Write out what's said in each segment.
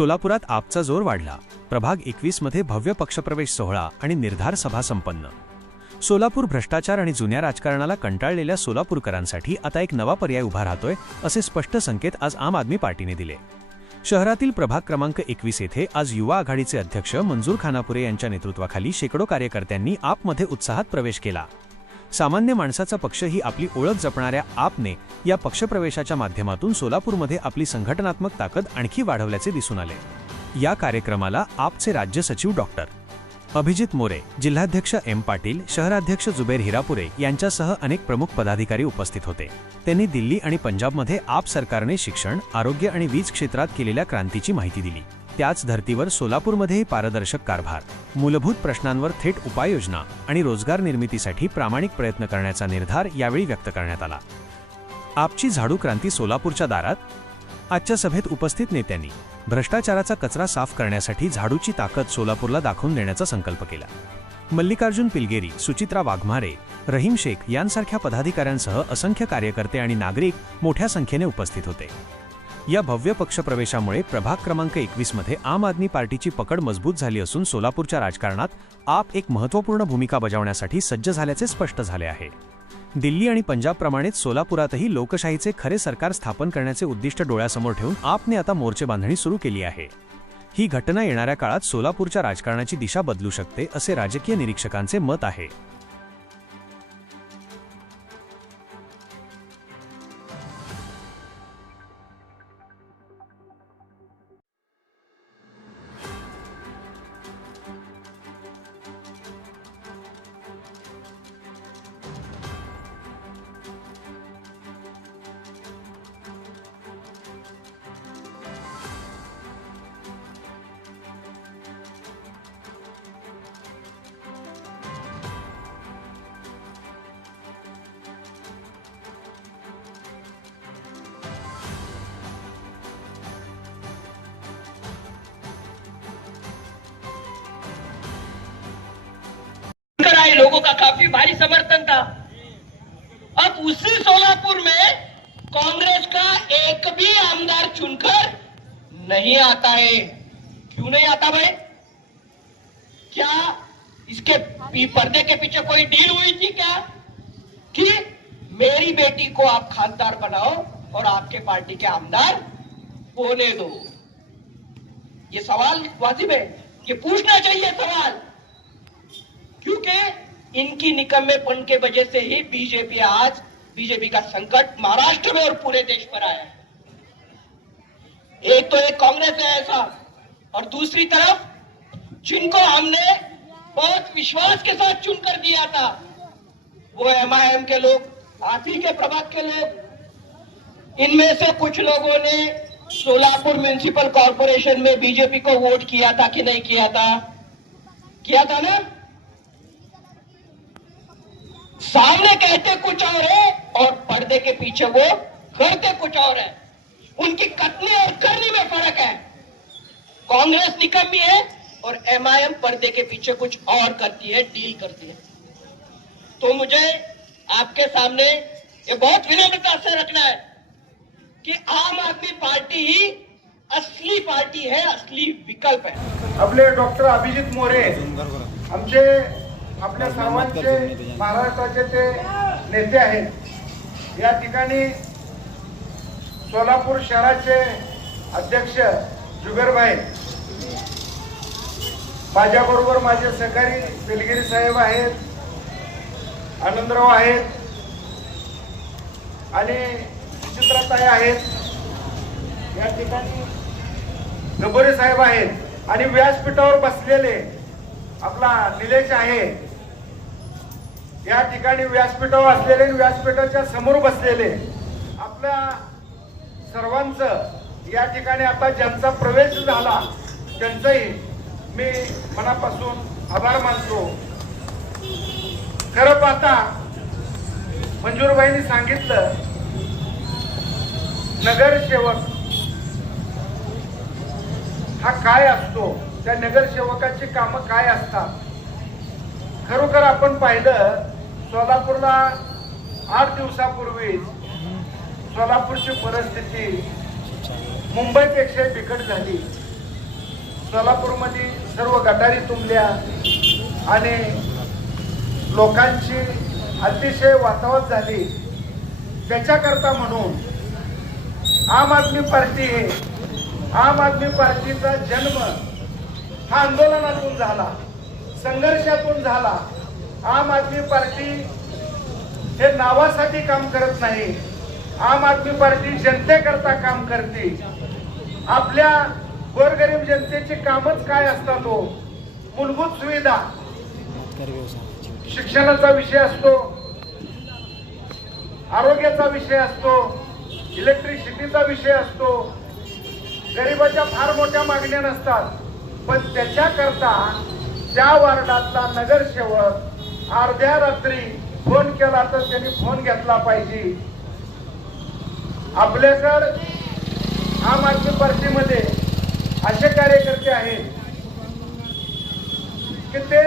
सोलापुरात आपचा जोर वाढला. प्रभाग एकवीसमध्ये भव्य पक्षप्रवेश सोहळा आणि निर्धार सभा संपन्न. सोलापूर भ्रष्टाचार आणि जुन्या राजकारणाला कंटाळलेल्या सोलापूरकरांसाठी आता एक नवा पर्याय उभा राहतोय असे स्पष्ट संकेत आज आम आदमी पार्टीने दिले. शहरातील प्रभाग क्रमांक एकवीस येथे आज युवा आघाडीचे अध्यक्ष मंजूर खानापुरे यांच्या नेतृत्वाखाली शेकडो कार्यकर्त्यांनी आपमध्ये उत्साहात प्रवेश केला. सामान्य माणसाचा पक्ष ही आपली ओळख जपणाऱ्या आपने या पक्षप्रवेशाच्या माध्यमातून सोलापूरमध्ये आपली संघटनात्मक ताकद आणखी वाढवल्याचे दिसून आले. या कार्यक्रमाला आपचे राज्य सचिव डॉक्टर अभिजित मोरे जिल्हाध्यक्ष एम पाटील शहराध्यक्ष जुबेर हिरापुरे यांच्यासह अनेक प्रमुख पदाधिकारी उपस्थित होते. त्यांनी दिल्ली आणि पंजाबमध्ये आप सरकारने शिक्षण आरोग्य आणि वीज क्षेत्रात केलेल्या क्रांतीची माहिती दिली. त्याच धर्तीवर सोलापूरमध्येही पारदर्शक कारभार मूलभूत प्रश्नांवर थेट उपाययोजना आणि रोजगार निर्मितीसाठी प्रामाणिक प्रयत्न करण्याचा निर्धार यावेळी व्यक्त करण्यात आला. आपची झाडू क्रांती सोलापूरच्या दारात? आजच्या सभेत उपस्थित नेत्यांनी भ्रष्टाचाराचा कचरा साफ करण्यासाठी झाडूची ताकद सोलापूरला दाखवून देण्याचा संकल्प केला. मल्लिकार्जुन पिलगेरी सुचित्रा वाघमारे रहीम शेख यांसारख्या पदाधिकाऱ्यांसह असंख्य कार्यकर्ते आणि नागरिक मोठ्या संख्येने उपस्थित होते. या भव्य पक्षप्रवेशामुळे प्रभाग क्रमांक एकवीसमध्ये आम आदमी पार्टीची पकड मजबूत झाली असून सोलापूरच्या राजकारणात आप एक महत्त्वपूर्ण भूमिका बजावण्यासाठी सज्ज झाल्याचे स्पष्ट झाले आहे. दिल्ली आणि पंजाबप्रमाणेच सोलापुरातही लोकशाहीचे खरे सरकार स्थापन करण्याचे उद्दिष्ट डोळ्यासमोर ठेवून आपने आता मोर्चे बांधणी सुरू केली आहे. ही घटना येणाऱ्या काळात सोलापूरच्या राजकारणाची दिशा बदलू शकते असे राजकीय निरीक्षकांचे मत आहे. काफ़ी भारी समर्थन था। अब उसी सोलापुर में कांग्रेस का एक भी आमदार चुनकर नहीं आता है। क्यों नहीं आता भाई? क्या इसके पर्दे के पीछे कोई डील हुई थी क्या? कि मेरी बेटी को आप खासदार बनाओ और आपके पार्टी के आमदार होने दो। ये सवाल वाजिब है ये पूछना चाहिए सवाल। क्योंकि इनकी निकम्मेपन के वजह से ही बीजेपी आज बीजेपी का संकट महाराष्ट्र में और पूरे देश पर आया है। एक तो एक कांग्रेस है ऐसा। और दूसरी तरफ़, जिनको हमने बहुत विश्वास के साथ चुनकर दिया था, वो एमआईएम के लोग आप के प्रभाग के लोग। इनमें से कुछ लोगों ने सोलापुर म्यूनिसिपल कॉरपोरेशन में बीजेपी को वोट किया था कि नहीं किया था? किया था ना? सामने कहते कुछ और है और पर्दे के पीछे वो करते कुछ और है। उनकी कथनी और करनी में फ़र्क है। कांग्रेस निकम्मी है और एमआईएम पर्दे के पीछे कुछ और करती है, डील करती है। तो मुझे आपके सामने ये बहुत विनम्रता से रखना है कि आम आदमी पार्टी ही असली पार्टी है, असली विकल्प है। आपले डॉक्टर अभिजित मोरे आमचे आपल्या सर्वांचे महाराष्ट्राचे ते नेते आहेत. या ठिकाणी सोलापूर शहराचे अध्यक्ष जुगरभाई माझ्याबरोबर माझे सहकारी पिलगिरी साहेब आहेत आनंदराव आहेत आणि विचित्रताई आहेत. या ठिकाणी गबोरे साहेब आहेत आणि व्यासपीठावर बसलेले आपला निलेश आहे. या ठिकाणी व्यासपीठावर असलेले आणि व्यासपीठाच्या समोर बसलेले. आपल्या सर्वांचं या ठिकाणी आता ज्यांचा प्रवेश झाला त्यांचंही मी मनापासून आभार मानतो. खरं पाहता मंजूरबाईंनी सांगितलं नगरसेवक हा काय असतो? त्या नगरसेवकाची कामं काय असतात? खरोखर आपण पाहिलं सोलापूरला आठ दिवसापूर्वी सोलापूरची परिस्थिती मुंबईपेक्षा बिकट झाली. सोलापूरमध्ये सर्व गटारी तुंबल्या आणि लोकांची अतिशय वातावत झाली. त्याच्याकरता म्हणून आम आदमी पार्टी हे आम आदमी पार्टीचा जन्म हा आंदोलनातून झाला संघर्षातून झाला. आम आदमी पार्टी हे नावासाठी काम करत नाही. आम आदमी पार्टी जनतेकरता काम करते. आपल्या गोरगरीब जनतेची कामच काय असतात हो? मूलभूत सुविधा. शिक्षणाचा विषय असतो. आरोग्याचा विषय असतो. इलेक्ट्रिसिटीचा विषय असतो. गरिबाच्या फार मोठ्या मागण्या नसतात. पण त्याच्याकरता त्या वार्डातला नगरसेवक अर्ध्या रात्री फोन केला तर त्यांनी फोन घेतला पाहिजे. आपल्याकडं आम आदमी पार्टीमध्ये असे कार्यकर्ते आहेत की ते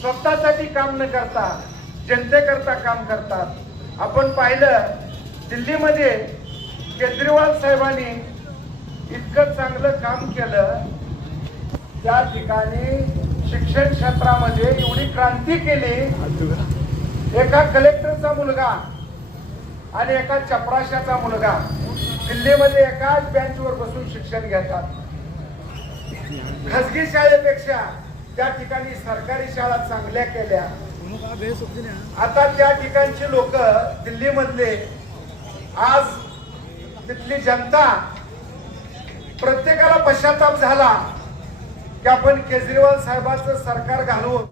स्वतःसाठी काम न करता जनतेकरता काम करतात. आपण पाहिलं दिल्लीमध्ये केजरीवाल साहेबांनी इतकं चांगलं काम केलं. त्या ठिकाणी शिक्षण क्षेत्रामध्ये एवढी क्रांती केली एका कलेक्टरचा मुलगा आणि एका चपराशाचा मुलगा दिल्लीमध्ये एकाच बेंचवर बसून शिक्षण घेतात. खासगी शाळेपेक्षा त्या ठिकाणी सरकारी शाळा चांगल्या केल्या. आता त्या ठिकाणची लोक दिल्लीमधले. आज तिथली जनता प्रत्येकाला पश्चाताप झाला. की आपण केजरीवाल साहेबांचं सरकार घालवून